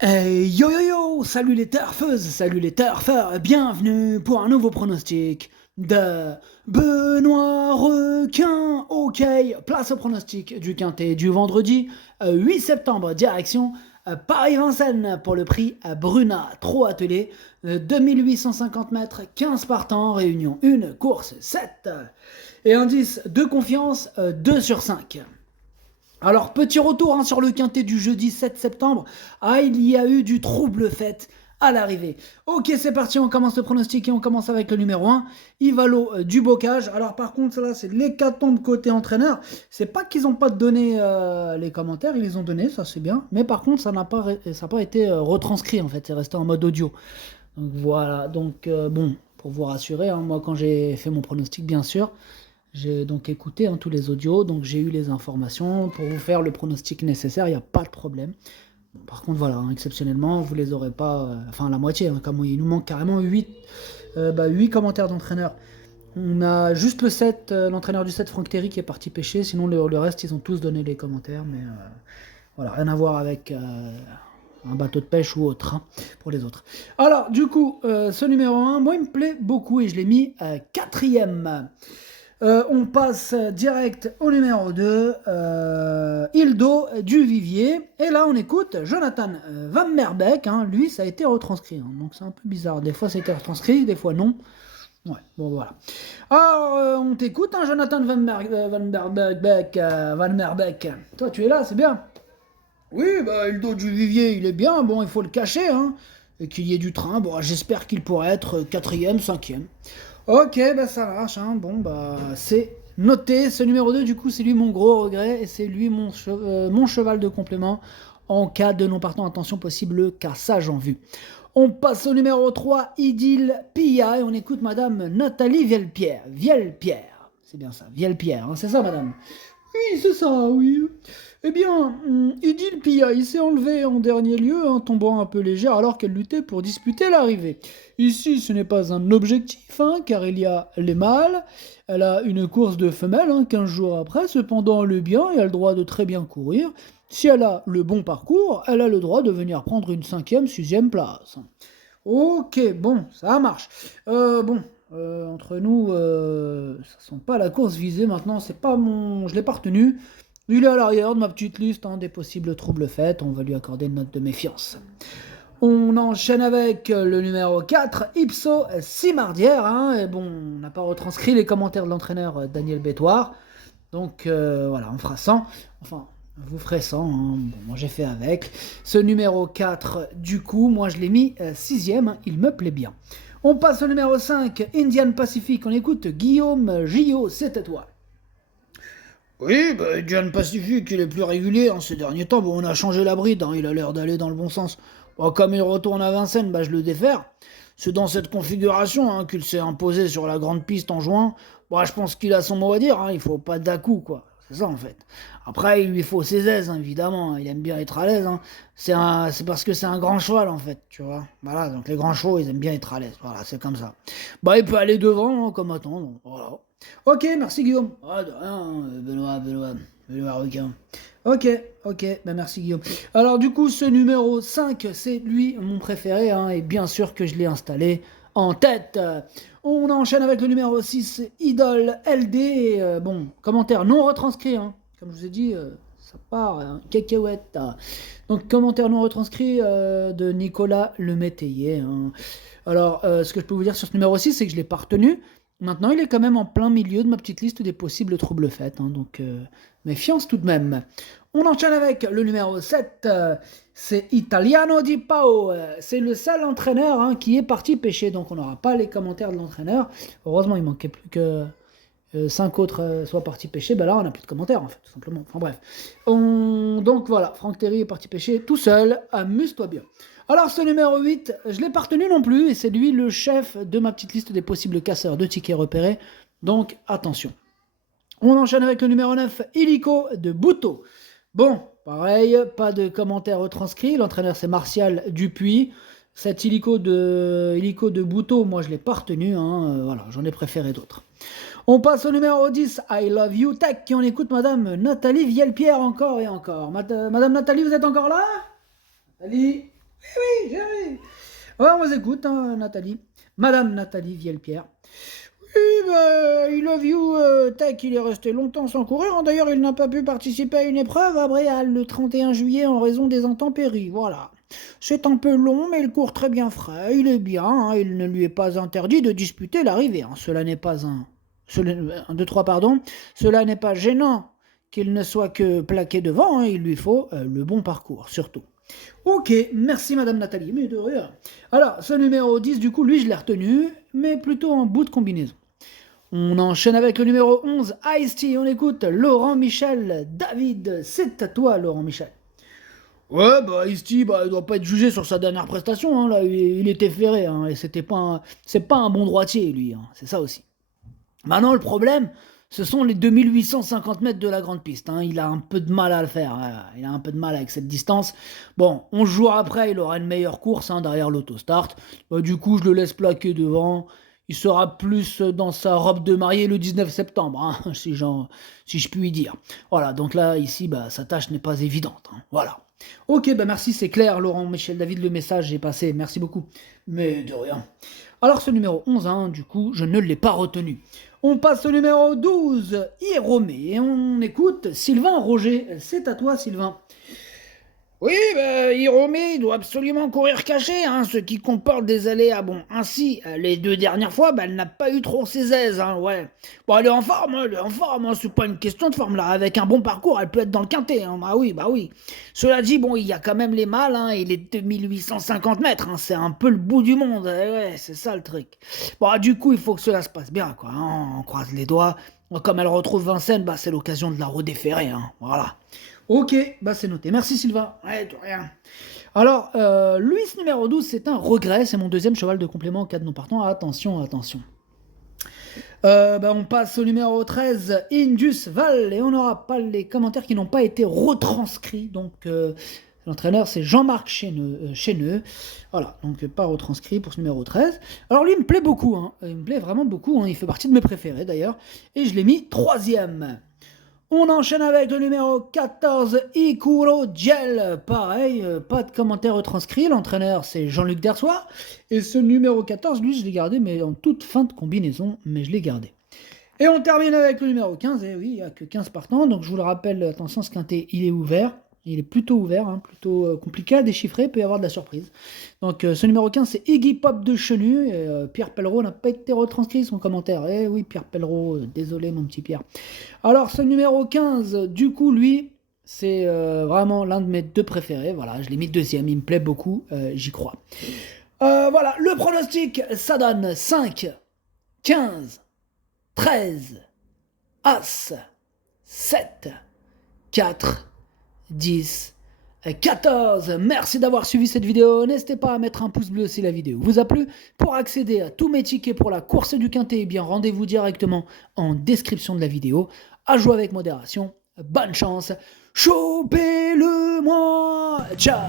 Yo yo yo, salut les turfeuses, salut les turfeurs, bienvenue pour un nouveau pronostic de Benoît Requin. Ok, place au pronostic du Quintet du vendredi 8 septembre, direction Paris-Vincennes pour le prix Bruna, trop attelé, 2850 mètres, 15 partants, réunion 1, course 7. Et indice de confiance 2 sur 5. Alors, petit retour sur le quintet du jeudi 7 septembre. Ah, il y a eu du trouble fait à l'arrivée. Ok, c'est parti, on commence le pronostic et on commence avec le numéro 1, Ivalo du Bocage. Alors, par contre, là, c'est l'hécatombe côté entraîneur. C'est pas qu'ils n'ont pas donné les commentaires, ils les ont donnés, ça c'est bien. Mais par contre, ça n'a pas été retranscrit en fait, c'est resté en mode audio. Donc voilà, donc bon, pour vous rassurer, hein, moi quand j'ai fait mon pronostic, bien sûr, j'ai donc écouté tous les audios, donc j'ai eu les informations pour vous faire le pronostic nécessaire, il n'y a pas de problème. Bon, par contre, voilà, exceptionnellement, vous les aurez pas, enfin la moitié, comme il nous manque carrément 8 commentaires d'entraîneurs. On a juste le 7, l'entraîneur du 7, Franck Terry, qui est parti pêcher, sinon le reste, ils ont tous donné les commentaires, mais voilà, rien à voir avec un bateau de pêche ou autre, pour les autres. Alors, du coup, ce numéro 1, moi, il me plaît beaucoup et je l'ai mis quatrième. On passe direct au numéro 2, Hildo du Vivier. Et là, on écoute Jonathan Van Merbeek. Lui, ça a été retranscrit. Donc, c'est un peu bizarre. Des fois, ça a été retranscrit, des fois, non. Ouais, bon, voilà. Alors, on t'écoute, Jonathan Van Merbeek. Toi, tu es là, c'est bien. Oui, bah, Hildo du Vivier, il est bien. Bon, il faut le cacher, et qu'il y ait du train. Bon, j'espère qu'il pourrait être quatrième, cinquième. Ok, bah ça marche, Bon, bah c'est noté. Ce numéro 2, du coup, c'est lui mon gros regret et c'est lui mon cheval de complément en cas de non partant. Attention, possible cassage en vue. On passe au numéro 3, Idil Pia, et on écoute Madame Nathalie Vielpierre. Vielpierre, c'est bien ça, Vielpierre, c'est ça, Madame. Oui, c'est ça, oui. Eh bien, Idil Pia, il s'est enlevé en dernier lieu, tombant un peu légère alors qu'elle luttait pour disputer l'arrivée. Ici, ce n'est pas un objectif, car il y a les mâles. Elle a une course de femelle, 15 jours après. Cependant, le bien et a le droit de très bien courir. Si elle a le bon parcours, elle a le droit de venir prendre une cinquième, sixième place. Ok, bon, ça marche. Bon, entre nous, ça sent pas la course visée maintenant. C'est pas je l'ai pas retenu. Il est à l'arrière de ma petite liste des possibles troubles faits. On va lui accorder une note de méfiance. On enchaîne avec le numéro 4, Ipso Simardière. Et bon, on n'a pas retranscrit les commentaires de l'entraîneur Daniel Bétoir. Donc voilà, on fera 100. Enfin, vous ferez 100. Bon, moi j'ai fait avec. Ce numéro 4, du coup, moi je l'ai mis 6ème. Il me plaît bien. On passe au numéro 5, Indian Pacific. On écoute Guillaume Gillot, c'est à toi. Oui, bah, John Pacific, il est plus régulier ces derniers temps. Bon, on a changé la bride, il a l'air d'aller dans le bon sens. Bon, comme il retourne à Vincennes, bah, je le défère. C'est dans cette configuration qu'il s'est imposé sur la grande piste en juin. Bon, je pense qu'il a son mot à dire, il faut pas d'à-coup, quoi. C'est ça, en fait. Après, il lui faut ses aises, évidemment. Il aime bien être à l'aise. C'est parce que c'est un grand cheval, en fait, tu vois. Voilà, donc les grands chevaux, ils aiment bien être à l'aise. Voilà, c'est comme ça. Bah, il peut aller devant, comme attendre. Voilà. Ok, merci Guillaume. Ah, de rien, Benoît Requin. Ok, ok, bah merci Guillaume. Alors du coup, ce numéro 5, c'est lui mon préféré, et bien sûr que je l'ai installé en tête. On enchaîne avec le numéro 6, Idol LD. Bon, commentaire non retranscrit, comme je vous ai dit, ça part, cacahuète. Donc, commentaire non retranscrit de Nicolas Lemétayer. Alors, ce que je peux vous dire sur ce numéro 6, c'est que je ne l'ai pas retenu. Maintenant, il est quand même en plein milieu de ma petite liste des possibles troubles faits. Donc, méfiance tout de même. On enchaîne avec le numéro 7. C'est Italiano Di Pao. C'est le seul entraîneur qui est parti pêcher. Donc, on n'aura pas les commentaires de l'entraîneur. Heureusement, il manquait plus que 5 autres soient partis pêcher. Ben là, on n'a plus de commentaires, en fait, tout simplement. Enfin, bref. Donc, voilà. Franck Terry est parti pêcher tout seul. Amuse-toi bien. Alors ce numéro 8, je ne l'ai pas retenu non plus, et c'est lui le chef de ma petite liste des possibles casseurs de tickets repérés, donc attention. On enchaîne avec le numéro 9, Illico de Bouteau. Bon, pareil, pas de commentaires retranscrits, l'entraîneur c'est Martial Dupuis. Cet Illico de Bouteau, moi je ne l'ai pas retenu, voilà, j'en ai préféré d'autres. On passe au numéro 10, I Love You Tech, et on écoute Madame Nathalie Vielpierre encore et encore. Madame Nathalie, vous êtes encore là? Nathalie? Oui, oui. Ouais, on vous écoute, hein, Nathalie. Madame Nathalie Vielpierre. Oui, bah, I love you, tac, il est resté longtemps sans courir. Hein. D'ailleurs, il n'a pas pu participer à une épreuve à Bréal le 31 juillet en raison des intempéries. Voilà. C'est un peu long, mais il court très bien frais. Il est bien. Hein. Il ne lui est pas interdit de disputer l'arrivée. Hein. Cela n'est pas un, deux, trois, pardon. Cela n'est pas gênant qu'il ne soit que plaqué devant. Hein. Il lui faut le bon parcours, surtout. Ok, merci Madame Nathalie, mais de rien. Alors, ce numéro 10, du coup, lui, je l'ai retenu, mais plutôt en bout de combinaison. On enchaîne avec le numéro 11, Ice-T, on écoute Laurent Michel. David, c'est à toi, Laurent Michel. Ouais, bah Ice-T, bah, il doit pas être jugé sur sa dernière prestation, hein, là, il était ferré, hein, et c'est pas un bon droitier, lui, hein, c'est ça aussi. Maintenant, le problème, ce sont les 2850 mètres de la grande piste. Hein. Il a un peu de mal à le faire. Hein. Il a un peu de mal avec cette distance. Bon, 11 jours après, il aura une meilleure course hein, derrière l'autostart. Bah, du coup, je le laisse plaquer devant. Il sera plus dans sa robe de mariée le 19 septembre, hein, si je puis dire. Voilà, donc là, ici, bah, sa tâche n'est pas évidente. Hein. Voilà. Ok, bah merci, c'est clair, Laurent, Michel, David, le message est passé. Merci beaucoup. Mais de rien. Alors, ce numéro 11, hein, du coup, je ne l'ai pas retenu. On passe au numéro 12, Iromé, et on écoute Sylvain Roger. C'est à toi, Sylvain. Oui, bah, Hiromé il doit absolument courir caché, hein, ce qui comporte des aléas. Bon, ainsi, les 2 dernières fois, bah, elle n'a pas eu trop ses aises, hein, ouais. Bon, elle est en forme, hein, c'est pas une question de forme, là. Avec un bon parcours, elle peut être dans le quintet, hein, bah oui, bah oui. Cela dit, bon, il y a quand même les mâles, hein, et les 2850 mètres, hein, c'est un peu le bout du monde, ouais, c'est ça le truc. Bon, du coup, il faut que cela se passe bien, quoi, hein, on croise les doigts. Comme elle retrouve Vincennes, bah, c'est l'occasion de la redéférer, hein, voilà. Ok, bah c'est noté. Merci Sylvain. Ouais, de rien. Alors, Luis numéro 12, c'est un regret. C'est mon deuxième cheval de complément en cas de non partant. Attention, attention. Bah, on passe au numéro 13, Indus Val, et on n'aura pas les commentaires qui n'ont pas été retranscrits. Donc, l'entraîneur, c'est Jean-Marc Chéneux. Voilà, donc pas retranscrit pour ce numéro 13. Alors, lui, il me plaît beaucoup. Hein. Il me plaît vraiment beaucoup. Hein. Il fait partie de mes préférés, d'ailleurs. Et je l'ai mis 3e. On enchaîne avec le numéro 14, Ikuro Gel. Pareil, pas de commentaire retranscrit. L'entraîneur, c'est Jean-Luc Dersoir. Et ce numéro 14, lui, je l'ai gardé, mais en toute fin de combinaison, mais je l'ai gardé. Et on termine avec le numéro 15. Et oui, il n'y a que 15 partants. Donc je vous le rappelle, attention, ce quintet, il est ouvert. Il est plutôt ouvert, hein, plutôt compliqué à déchiffrer, il peut y avoir de la surprise. Donc ce numéro 15, c'est Iggy Pop de Chenu. Et, Pierre Pellereau n'a pas été retranscrit son commentaire. Eh oui, Pierre Pellereau, désolé mon petit Pierre. Alors ce numéro 15, du coup, lui, c'est vraiment l'un de mes 2 préférés. Voilà, je l'ai mis 2e, il me plaît beaucoup, j'y crois. Voilà, le pronostic, ça donne 5, 15, 13, As, 7, 4, 10, 14. Merci d'avoir suivi cette vidéo. N'hésitez pas à mettre un pouce bleu si la vidéo vous a plu. Pour accéder à tous mes tickets pour la course du quintet, eh bien rendez-vous directement en description de la vidéo. À jouer avec modération. Bonne chance. Chopez-le-moi. Ciao.